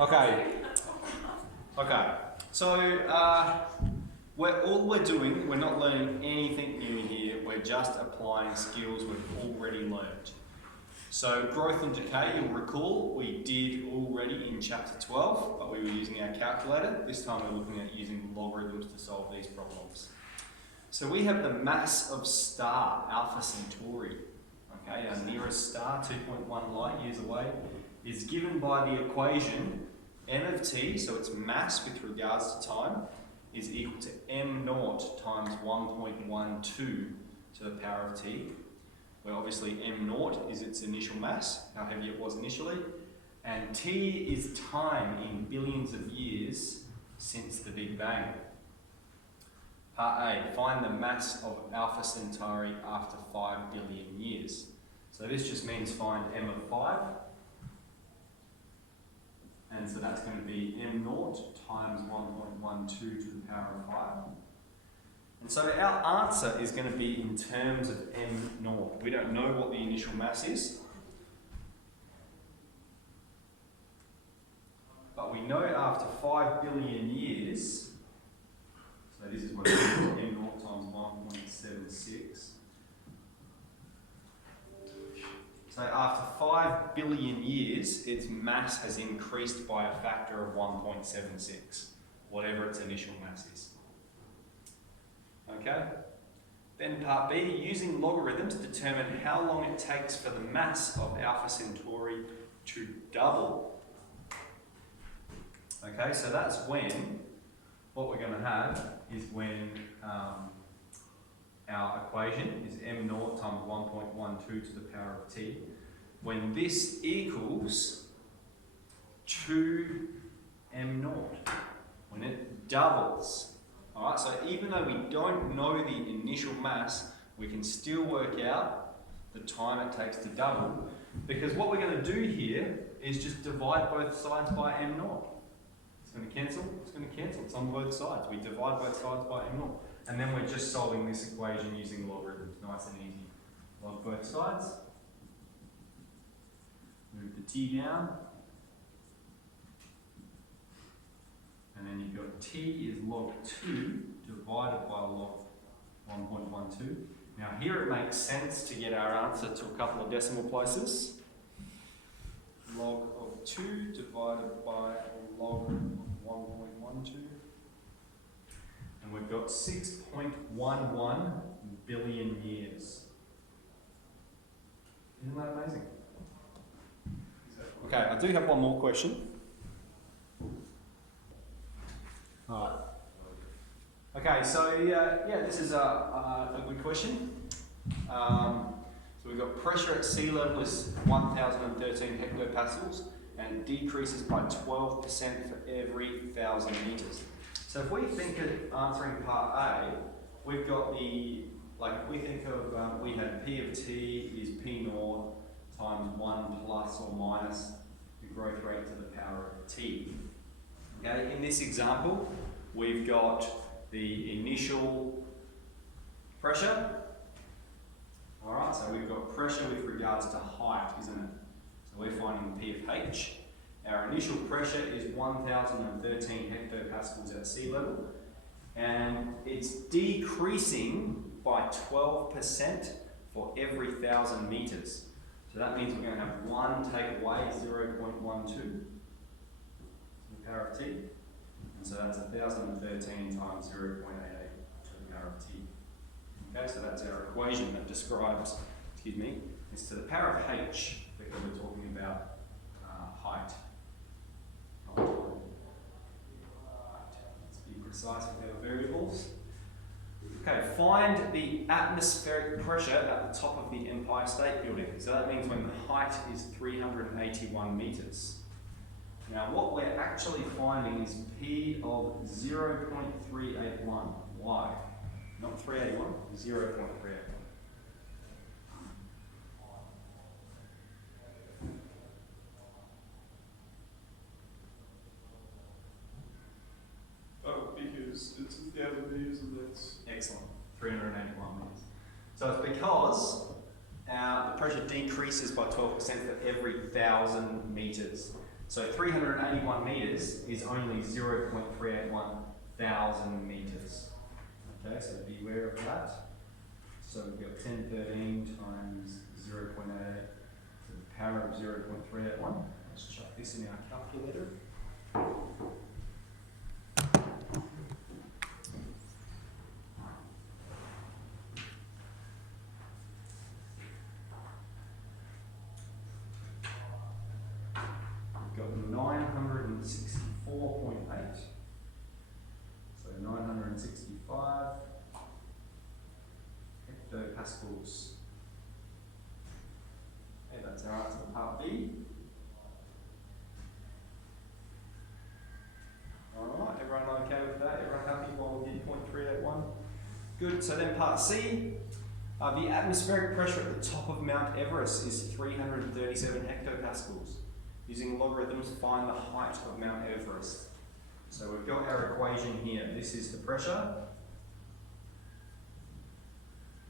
Okay. Okay. So all we're doing, we're not learning anything new here. We're just applying skills we've already learned. So growth and decay, you'll recall, we did already in chapter 12, but we were using our calculator. This time we're looking at using logarithms to solve these problems. So we have the mass of star Alpha Centauri. Okay, our nearest star, 2.1 light years away, is given by the equation m of t, so its mass with regards to time, is equal to m naught times 1.12 to the power of t, where obviously m naught is its initial mass, how heavy it was initially, and t is time in billions of years since the Big Bang. Part A, find the mass of Alpha Centauri after 5 billion years. So this just means find m of 5. And so that's going to be m naught times 1.12 to the power of 5. And so our answer is going to be in terms of m naught. We don't know what the initial mass is, but we know after 5 billion years, so this is what it is, m naught times 1.76. So after 5 billion years, its mass has increased by a factor of 1.76, whatever its initial mass is. Okay? Then part B, using logarithms, determine how long it takes for the mass of Alpha Centauri to double. Okay, so that's when, what we're going to have is when our equation is m naught times 1.12 to the power of t, when this equals 2 m naught, when it doubles. Alright, so even though we don't know the initial mass, we can still work out the time it takes to double, because what we're going to do here is just divide both sides by m naught. It's going to cancel, it's on both sides. We divide both sides by m naught. And then we're just solving this equation using logarithms, nice and easy. Log both sides, move the t down, and then you've got t is log 2 divided by log 1.12. Now here it makes sense to get our answer to a couple of decimal places. Log of 2 divided by log of 1.12. And we've got 6.11 billion years. Isn't that amazing? Okay, I do have one more question. Alright. Okay, so this is a good question. So we've got pressure at sea level is 1,013 hectopascals, and it decreases by 12% for every 1,000 meters. So if we think of answering part A, we've got we had P of t is P naught times 1 plus or minus the growth rate to the power of t. Okay, in this example, we've got the initial pressure. Alright, so we've got pressure with regards to height, isn't it? So we're finding P of h. Our initial pressure is 1,013 hectopascals at sea level, and it's decreasing by 12% for every 1,000 meters. So that means we're going to have 1 take away 0.12 to the power of t, and so that's 1,013 times 0.88 to the power of t. Okay, so that's our equation that describes, it's to the power of h, because we're talking about height. Let's be precise with our variables. Okay, find the atmospheric pressure at the top of the Empire State Building. So that means when the height is 381 meters. Now what we're actually finding is P of 0.381. Why? Not 381, 0.381. Because it's 1,000 meters and that's... Excellent, 381 meters. So it's because the pressure decreases by 12% for every 1,000 meters. So 381 metres is only 0.381 thousand metres. Okay, so beware of that. So we've got 1013 times 0.88, so the power of 0.381. Let's chuck this in our calculator. We've got 964.8. So 965 hectopascals. Okay, that's our answer for part B. Alright, everyone okay with that? Everyone happy while we did 0.381? Good, so then part C. The atmospheric pressure at the top of Mount Everest is 337 hectopascals. Using logarithms, find the height of Mount Everest. So we've got our equation here. This is the pressure.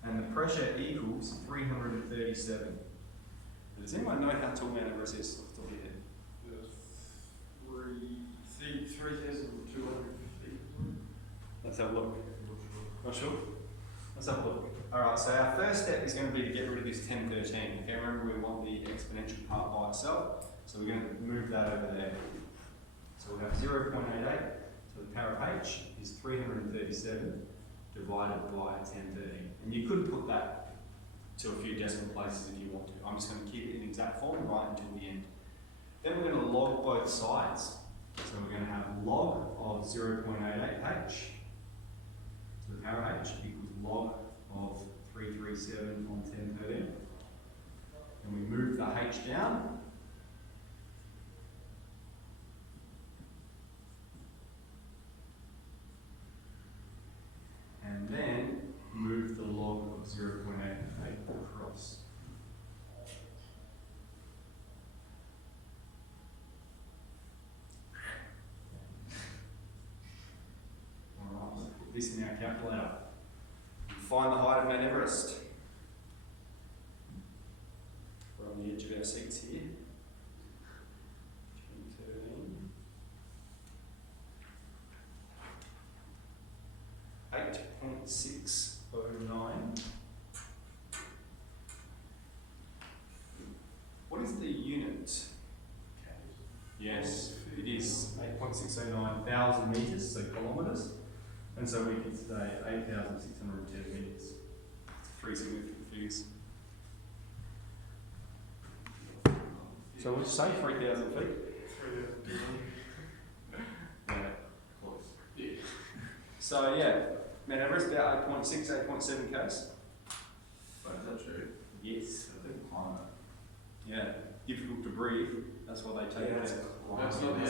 And the pressure equals 337. Does anyone know how tall Mount Everest is off the top of your head? 3,200 feet. Let's have a look. Not sure? Let's have a look. Alright, so our first step is going to be to get rid of this 1013. Okay, remember we want the exponential part by itself. So we're going to move that over there. So we'll have 0.88, so the power of h is 337 divided by 1013. And you could put that to a few decimal places if you want to. I'm just going to keep it in exact form right until the end. Then we're going to log both sides. So we're going to have log of 0.88h, so the power of h equals log of 337 on 1013. And we move the h down. And then move the log of 0.88 across. Alright, let's put this in our calculator. Find the height of Mount Everest. We're on the edge of our seats here. 1013. 8.609. What is the unit? Yes, it is 8.609 thousand metres, so kilometres. And so we could say 8,610 metres. Three significant figures. So we'll say 3,000 feet. 3,200. Yeah, close. Yeah. So yeah, Mount Everest about 8.6, 8.7 k's. But is that true? Yes. I think climate. Yeah, difficult to breathe. That's why they take it That's out. not the actual mountain.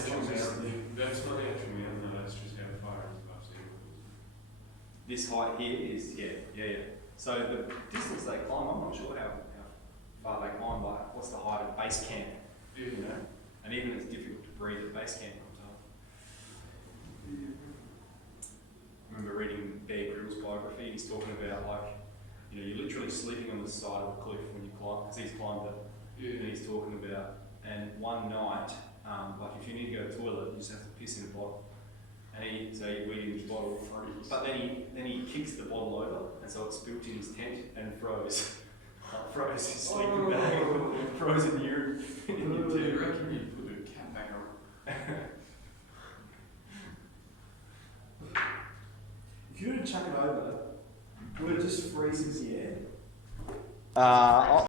That's not the actual mountain, though. That's just how far it's above sea level. This height here is, yeah. So the distance they climb, I'm not sure how far they climb, but what's the height of base camp? Yeah. You know? And even it's difficult to breathe at base camp, I'm told. I remember reading Bear Grylls' biography, he's talking about you're literally sleeping on the side of a cliff when you climb, because he's climbed it. Yeah. And he's talking about, and one night, if you need to go to the toilet, you just have to piss in a bottle. And he weed in his bottle, but then he kicks the bottle over, and so it spilt in his tent and froze. Froze his sleeping bag, froze in the urine. Do you reckon you'd put a cat back on? If you were to chuck it over, would it just freeze in the air?